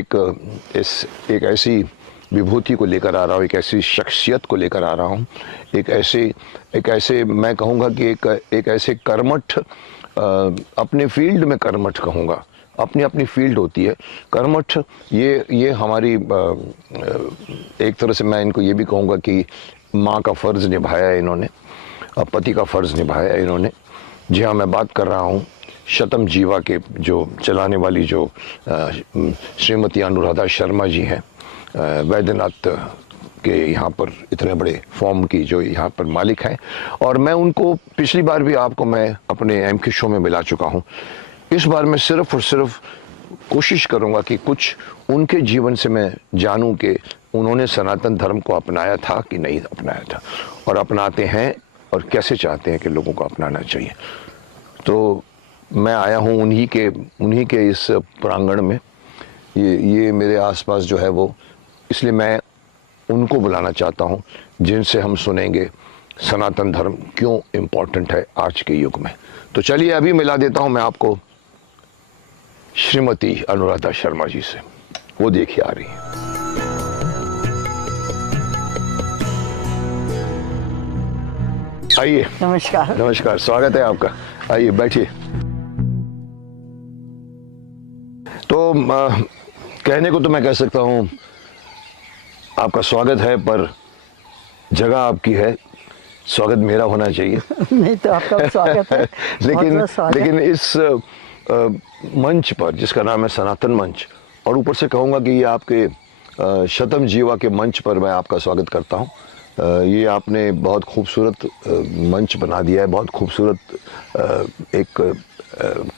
एक ऐसी विभूति को लेकर आ रहा हूँ, एक ऐसी शख्सियत को लेकर आ रहा हूँ, एक ऐसे मैं कहूँगा कि एक ऐसे कर्मठ, अपने फील्ड में कर्मठ कहूँगा, अपनी अपनी फील्ड होती है कर्मठ। ये हमारी एक तरह से मैं इनको ये भी कहूँगा कि माँ का फ़र्ज़ निभाया है इन्होंने, पति का फ़र्ज़ निभाया है इन्होंने। जी हाँ, मैं बात कर रहा हूँ शतम जीवा के जो चलाने वाली जो श्रीमती अनुराधा शर्मा जी हैं, वैद्यनाथ के यहाँ पर इतने बड़े फॉर्म की जो यहाँ पर मालिक हैं। और मैं उनको पिछली बार भी आपको मैं अपने एमके शो में मिला चुका हूँ। इस बार मैं सिर्फ और सिर्फ कोशिश करूँगा कि कुछ उनके जीवन से मैं जानूँ कि उन्होंने सनातन धर्म को अपनाया था कि नहीं अपनाया था, और अपनाते हैं और कैसे चाहते हैं कि लोगों को अपनाना चाहिए। तो मैं आया हूँ उन्हीं के इस प्रांगण में, ये मेरे आसपास जो है वो, इसलिए मैं उनको बुलाना चाहता हूँ जिनसे हम सुनेंगे सनातन धर्म क्यों इम्पोर्टेंट है आज के युग में। तो चलिए अभी मिला देता हूँ मैं आपको श्रीमती अनुराधा शर्मा जी से, वो देखिए आ रही हैं। आइए। नमस्कार। नमस्कार, स्वागत है आपका, आइए बैठिए। तो कहने को तो मैं कह सकता हूँ आपका स्वागत है, पर जगह आपकी है, स्वागत मेरा होना चाहिए। नहीं तो आपका स्वागत है। लेकिन इस मंच पर जिसका नाम है सनातन मंच, और ऊपर से कहूँगा कि ये आपके शतम जीवा के मंच पर मैं आपका स्वागत करता हूँ। ये आपने बहुत खूबसूरत मंच बना दिया है, बहुत खूबसूरत एक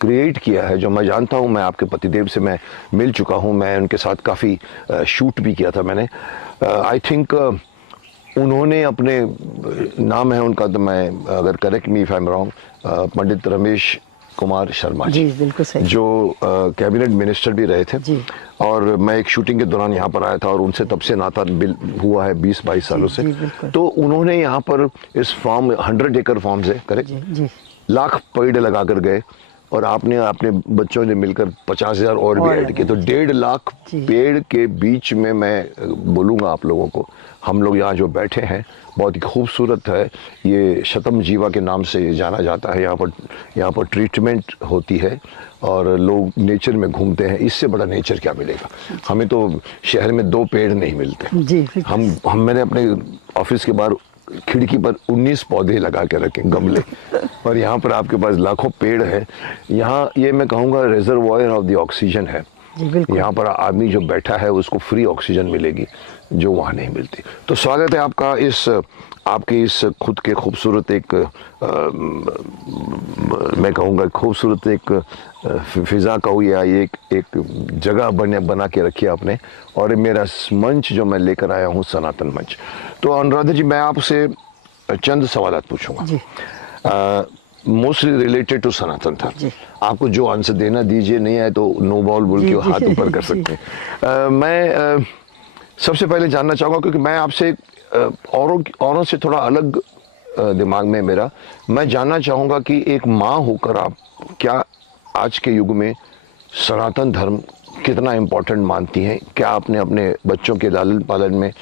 क्रिएट किया है, जो मैं जानता हूँ। मैं आपके पतिदेव से मैं मिल चुका हूँ, मैं उनके साथ काफ़ी शूट भी किया था मैंने। आई थिंक उन्होंने अपने नाम है उनका, तो मैं अगर correct me if I am wrong, Pandit Ramesh Kumar Sharma ji, बिल्कुल सही, जो कैबिनेट मिनिस्टर भी रहे थे जी। और मैं एक शूटिंग के दौरान यहाँ पर आया था और उनसे तब से नाता हुआ है 20-22 सालों से। तो उन्होंने यहाँ पर इस फार्म 100 एकड़ फार्म से करेक्ट लाख पेड़ लगा कर गए, और आपने अपने बच्चों ने मिलकर 50,000 और भी ऐड किए, तो 1.5 लाख पेड़ के बीच में मैं बोलूँगा आप लोगों को, हम लोग यहाँ जो बैठे हैं बहुत ही खूबसूरत है। ये शतम जीवा के नाम से जाना जाता है। यहाँ पर ट्रीटमेंट होती है और लोग नेचर में घूमते हैं। इससे बड़ा नेचर क्या मिलेगा हमें? तो शहर में 2 पेड़ नहीं मिलते जी। मैंने अपने ऑफिस के बाहर खिड़की पर 19 पौधे लगा के रखे, गमले, और यहाँ पर आपके पास लाखों पेड़ है। यहाँ ये मैं कहूँगा रिजर्वॉयर ऑफ द ऑक्सीजन है। यहाँ पर आदमी जो बैठा है उसको फ्री ऑक्सीजन मिलेगी, जो वहाँ नहीं मिलती। तो स्वागत है आपका आपके इस खुद के खूबसूरत एक मैं कहूँगा खूबसूरत एक फिज़ा का या एक जगह बना के रखी है आपने, और मेरा मंच जो मैं लेकर आया हूँ सनातन मंच। तो अनुराधा जी, मैं आपसे चंद सवाल पूछूंगा मोस्टली रिलेटेड टू सनातन था। आपको जो आंसर देना दीजिए, नहीं आए तो नो बॉल बोल के हाथ ऊपर कर सकते हैं। मैं सबसे पहले जानना चाहूँगा, क्योंकि मैं आपसे औरों से थोड़ा अलग दिमाग में मेरा, मैं जानना चाहूँगा कि एक माँ होकर आप क्या आज के युग में सनातन धर्म कितना इम्पोर्टेंट मानती हैं? क्या आपने अपने बच्चों के लालन पालन में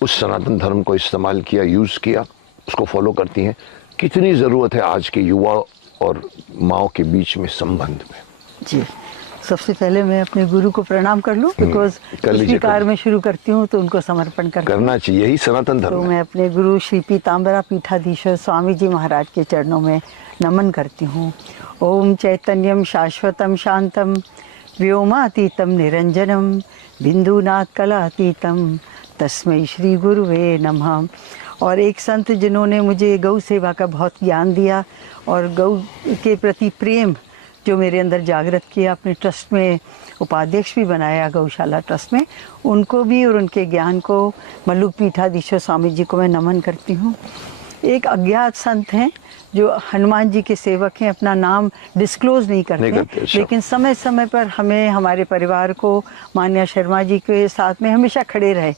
उस सनातन धर्म को इस्तेमाल किया, यूज़ किया, उसको फॉलो करती हैं? कितनी ज़रूरत है आज के युवा और माओ के बीच में संबंध में? जी, सबसे पहले मैं अपने गुरु को प्रणाम कर लूं, बिकॉज इसी कार्य में शुरू करती हूँ तो उनको समर्पण करना चाहिए, यही सनातन धर्म। तो मैं अपने गुरु श्री पीताम्बरा पीठाधीश्वर स्वामी जी महाराज के चरणों में नमन करती हूँ। ओम चैतन्यम शाश्वतम शांतम व्योमातीतम निरंजनम बिंदुनाथ कलातीतम तस्मै श्री गुरुवे नमः। और एक संत जिन्होंने मुझे गौ सेवा का बहुत ज्ञान दिया और गौ के प्रति प्रेम जो मेरे अंदर जागृत किया, अपने ट्रस्ट में उपाध्यक्ष भी बनाया गौशाला ट्रस्ट में, उनको भी और उनके ज्ञान को मल्लुक पीठाधीश्वर स्वामी जी को मैं नमन करती हूँ। एक अज्ञात संत हैं जो हनुमान जी के सेवक हैं, अपना नाम डिस्क्लोज नहीं करते, लेकिन समय समय पर हमें, हमारे परिवार को मान्या शर्मा जी के साथ में हमेशा खड़े रहे,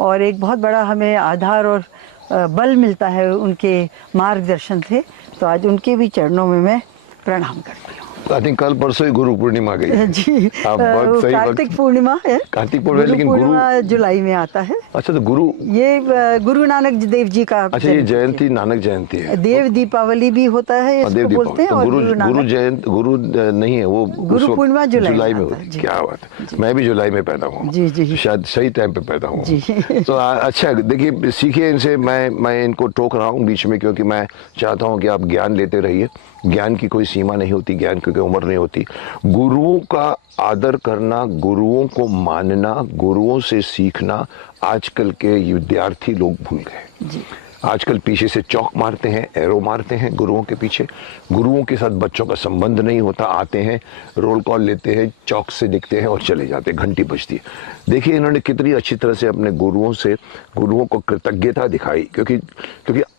और एक बहुत बड़ा हमें आधार और बल मिलता है उनके मार्गदर्शन से। तो आज उनके भी चरणों में मैं प्रणाम करती हूँ। आई थिंक कल परसों ही गुरु पूर्णिमा गई। जी, आप बहुत सही कार्तिक पूर्णिमा है। कार्तिक पूर्णिमा, गुरु लेकिन पूर्णिमा जुलाई में आता है। अच्छा, तो गुरु, ये गुरु नानक देव जी का अच्छा ये जयंती नानक जयंती है। देव दीपावली भी होता है, देव इसको बोलते हैं। तो और गुरु गुरु नानक जयंती, गुरु नहीं है वो, गुरु पूर्णिमा जुलाई में होती आता है। है। क्या बात है, मैं भी जुलाई में पैदा हुआ, जी जी, शायद सही टाइम पे पैदा हुआ। जी। तो अच्छा देखिए, सीखिए इनसे। मैं इनको टोक रहा हूँ बीच में, क्योंकि मैं चाहता हूँ कि आप ज्ञान लेते रहिए। ज्ञान की कोई सीमा नहीं होती, ज्ञान की कोई उम्र नहीं होती। गुरुओं का आदर करना, गुरुओं को मानना, गुरुओं से सीखना आजकल के विद्यार्थी लोग भूल गए। आजकल पीछे से चौक मारते हैं, एरो मारते हैं गुरुओं के पीछे। गुरुओं के साथ बच्चों का संबंध नहीं होता। आते हैं, रोल कॉल लेते हैं, चौक से दिखते हैं और चले जाते हैं, घंटी बजती है। देखिए इन्होंने कितनी अच्छी तरह से अपने गुरुओं को कृतज्ञता दिखाई। क्योंकि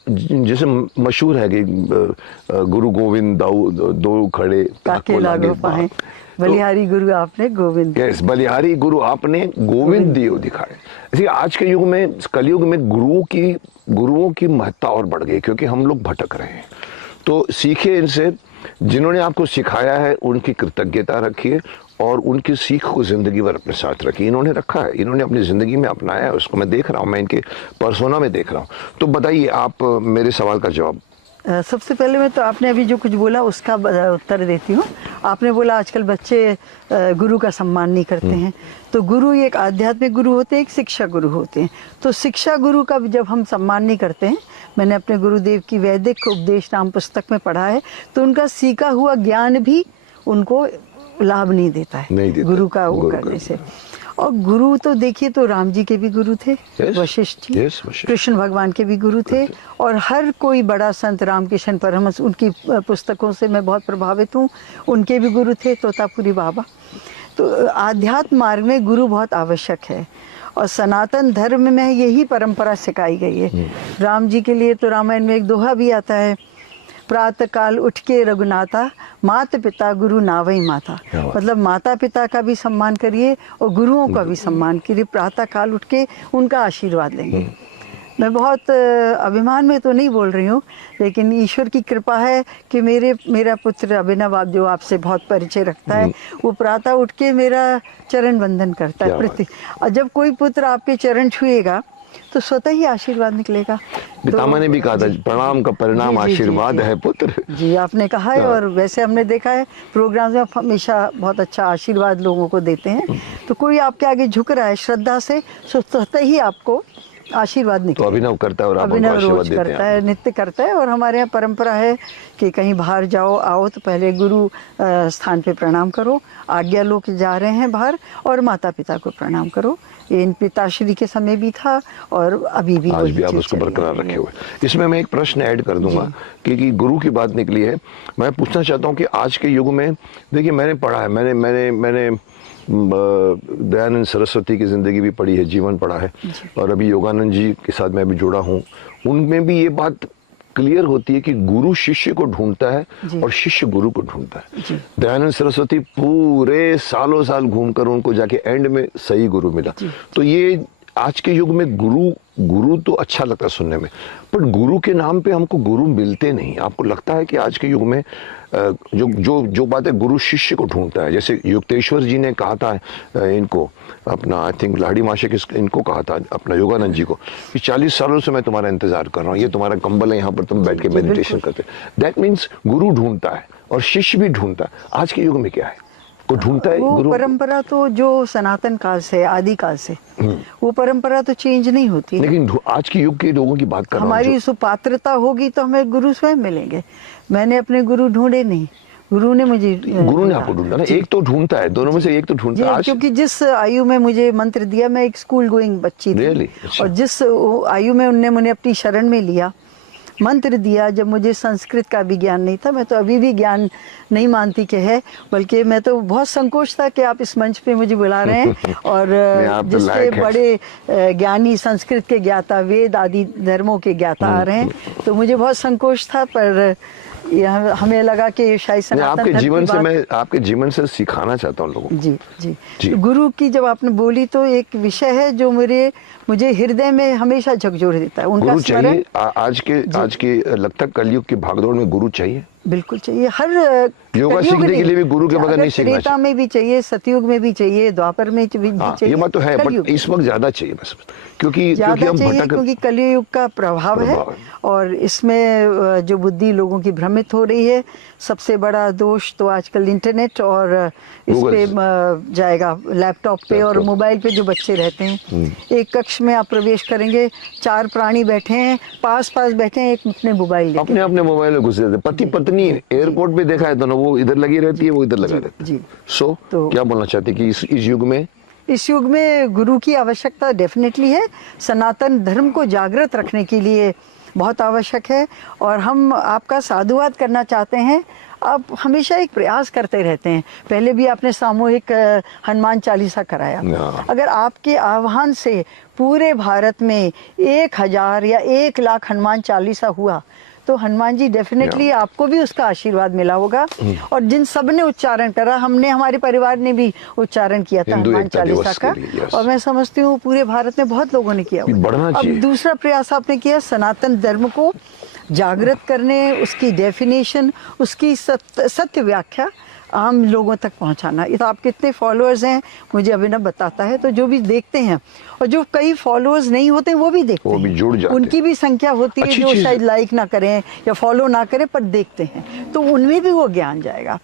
जैसे मशहूर है कि गुरु गोविंद दो खड़े काके लागो पाए, बलिहारी गुरु आपने गोविंद। यस, बलिहारी गुरु आपने गोविंद दियो दिखाए। इसलिए आज के युग में, कलयुग में गुरुओं की महत्ता और बढ़ गई, क्योंकि हम लोग भटक रहे हैं। तो सीखिए इनसे। जिन्होंने आपको सिखाया है उनकी कृतज्ञता रखिए और उनकी सीख को जिंदगी भर अपने साथ रखिए। इन्होंने रखा है, इन्होंने अपनी जिंदगी में अपनाया है, उसको मैं देख रहा हूँ, मैं इनके पर्सोना में देख रहा हूँ। तो बताइए आप मेरे सवाल का जवाब। सबसे पहले मैं तो आपने अभी जो कुछ बोला उसका उत्तर देती हूँ। आपने बोला आजकल बच्चे गुरु का सम्मान नहीं करते हैं। तो गुरु एक आध्यात्मिक गुरु होते हैं, एक शिक्षा गुरु होते हैं। तो शिक्षा गुरु का जब हम सम्मान नहीं करते हैं, मैंने अपने गुरुदेव की वैदिक उपदेश नाम पुस्तक में पढ़ा है, तो उनका सीखा हुआ ज्ञान भी उनको लाभ नहीं देता है, नहीं देता, गुरु का वो करने से। और गुरु तो देखिए, तो राम जी के भी गुरु थे, वशिष्ठ जी। कृष्ण भगवान के भी गुरु थे। और हर कोई बड़ा संत, रामकृष्ण परमहंस, उनकी पुस्तकों से मैं बहुत प्रभावित हूँ, उनके भी गुरु थे, तोतापुरी बाबा। तो आध्यात्म मार्ग में गुरु बहुत आवश्यक है। और सनातन धर्म में यही परंपरा सिखाई गई है। राम जी के लिए तो रामायण में एक दोहा भी आता है, प्रातः काल उठ के रघुनाथा, माता पिता गुरु नावई माता। मतलब माता पिता का भी सम्मान करिए और गुरुओं का भी सम्मान करिए। प्रातः काल उठ के उनका आशीर्वाद लेंगे। मैं बहुत अभिमान में तो नहीं बोल रही हूँ, लेकिन ईश्वर की कृपा है कि मेरा पुत्र अभिनव, आप जो आपसे बहुत परिचय रखता है, वो प्रातः उठ के मेरा चरण वंदन करता है। और जब कोई पुत्र आपके चरण छुएगा तो स्वतः ही आशीर्वाद निकलेगा। पितामह ने भी कहा था, प्रणाम का परिणाम आशीर्वाद है पुत्र। जी, आपने कहा है। और वैसे हमने देखा है प्रोग्राम में हमेशा बहुत अच्छा आशीर्वाद लोगों को देते हैं। तो कोई आपके आगे झुक रहा है श्रद्धा से, स्वतः ही आपको आशीर्वाद निकलेगा। तो अभिनव करता है और आपको अभिनव आशीर्वाद रोज देते करता है, नित्य करता है। और हमारे यहाँ परंपरा है कि कहीं बाहर आओ तो पहले गुरु स्थान पे प्रणाम करो, आज्ञा लो कि जा रहे हैं बाहर, और माता पिता को प्रणाम करो। ये इन पिताश्री के समय भी था और अभी भी आज भी आप उसको बरकरार रखे हुए। इसमें मैं एक प्रश्न ऐड कर दूंगा कि गुरु की बात निकली है। मैं पूछना चाहता हूँ कि आज के युग में, देखिए मैंने पढ़ा है, मैंने दयानंद सरस्वती की जिंदगी भी पढ़ी है, जीवन पढ़ा है, और अभी योगानंद जी के साथ मैं भी जुड़ा हूँ। उनमें भी ये बात क्लियर होती है कि गुरु शिष्य को ढूंढता है और शिष्य गुरु को ढूंढता है। दयानंद सरस्वती पूरे सालों साल घूमकर उनको जाके एंड में सही गुरु मिला। तो ये आज के युग में गुरु तो अच्छा लगता है सुनने में, पर गुरु के नाम पे हमको गुरु मिलते नहीं। आपको लगता है कि आज के युग में जो बात है, गुरु शिष्य को ढूंढता है। जैसे युक्तेश्वर जी ने कहा था इनको, अपना आई थिंक लाड़ी माशे इनको कहा था अपना योगानंद जी को, कि 40 सालों से मैं तुम्हारा इंतजार कर रहा हूँ, ये तुम्हारा कंबल है, यहाँ पर तुम बैठ के मेडिटेशन करते। दैट मीन्स गुरु ढूंढता है और शिष्य भी ढूंढता है। आज के युग में क्या है, को ढूंढता है वो गुरु? परंपरा तो जो सनातन काल से, आदि काल से, वो परंपरा तो चेंज नहीं होती। लेकिन आज के युग के लोगों की बात कर रहा हूं, हमारी सुपात्रता होगी तो हमें गुरु स्वयं मिलेंगे। मैंने अपने गुरु ढूंढे नहीं, गुरु ने आपको ढूंढा ना। एक तो ढूंढता है, दोनों में से एक तो ढूंढता है। क्योंकि जिस आयु में मुझे मंत्र दिया, मैं एक स्कूल गोइंग बच्ची थी, और जिस आयु में उनने मुझे अपनी शरण में लिया, मंत्र दिया, जब मुझे संस्कृत का भी ज्ञान नहीं था, मैं तो अभी भी ज्ञान नहीं मानती कि है, बल्कि मैं तो बहुत संकोच था कि आप इस मंच पे मुझे बुला रहे हैं। और जिसके बड़े ज्ञानी, संस्कृत के ज्ञाता, वेद आदि धर्मों के ज्ञाता आ रहे हैं, तो मुझे बहुत संकोच था। पर हमें लगा कि शायद सनातन आपके जीवन से सिखाना चाहता हूँ लोगों को। जी। गुरु की जब आपने बोली, तो एक विषय है जो मुझे हृदय में हमेशा झकझोर देता है। उनका गुरु चाहिए। आज के लगता है कलयुग की भागदौड़ में गुरु चाहिए। बिल्कुल चाहिए। हर योगा कलयुग सीखने के नहीं, लिए भी गुरु के बगैर अगर नहीं सीखना त्रेता में भी चाहिए, सतयुग में भी चाहिए, द्वापर में भी हाँ, चाहिए। ये बात तो है, कलयुग बट इस वक्त ज्यादा चाहिए बस, क्योंकि ज्यादा हम चाहिए, भटक क्योंकि कलयुग का प्रभाव है। प्रभाव है। और इसमें जो बुद्धि लोगों की भ्रमित हो रही है, सबसे बड़ा दोष तो आजकल इंटरनेट और इस गूगल पे से। जाएगा, लैपटॉप पे और लैपटॉप। मोबाइल पे जो बच्चे रहते हैं। एक कक्ष में आप प्रवेश करेंगे, 4 प्राणी बैठे हैं, पास पास बैठे हैं, एक अपने मोबाइल लेके। अपने अपने मोबाइल में घुस जाते, पति पत्नी एयरपोर्ट पे देखा है दोनों, वो इधर लगी रहती है, वो इधर लगा रहता है। जी। सो तो क्या बोलना चाहते हैं कि इस युग में इस युग में गुरु की आवश्यकता डेफिनेटली है, सनातन धर्म को जागृत रखने के लिए बहुत आवश्यक है। और हम आपका साधुवाद करना चाहते हैं। आप हमेशा एक प्रयास करते रहते हैं, पहले भी आपने सामूहिक हनुमान चालीसा कराया। हाँ। अगर आपके आह्वान से पूरे भारत में 1000 या 1 लाख हनुमान चालीसा हुआ, तो हनुमान जी डेफिनेटली आपको भी उसका आशीर्वाद मिला होगा। और जिन सब ने उच्चारण करा, हमने, हमारे परिवार ने भी उच्चारण किया था हिंदू हनुमान एकता चालीसा दिवस का। के लिए, yes। और मैं समझती हूँ पूरे भारत में बहुत लोगों ने किया ये होगा। बढ़ना चाहिए। अब दूसरा प्रयास आपने किया, सनातन धर्म को जागृत करने, उसकी डेफिनेशन, उसकी सत्य व्याख्या आम लोगों तक पहुंचाना। ये तो आप कितने फॉलोअर्स हैं मुझे अभिनव बताता है। तो जो भी देखते हैं, और जो कई फॉलोअर्स नहीं होते हैं वो भी देखते वो हैं, भी जुड़ जाते हैं। उनकी भी संख्या होती है अच्छी जो चीज़ है। शायद लाइक ना करें या फॉलो ना करें, पर देखते हैं, तो उनमें भी वो ज्ञान जाएगा।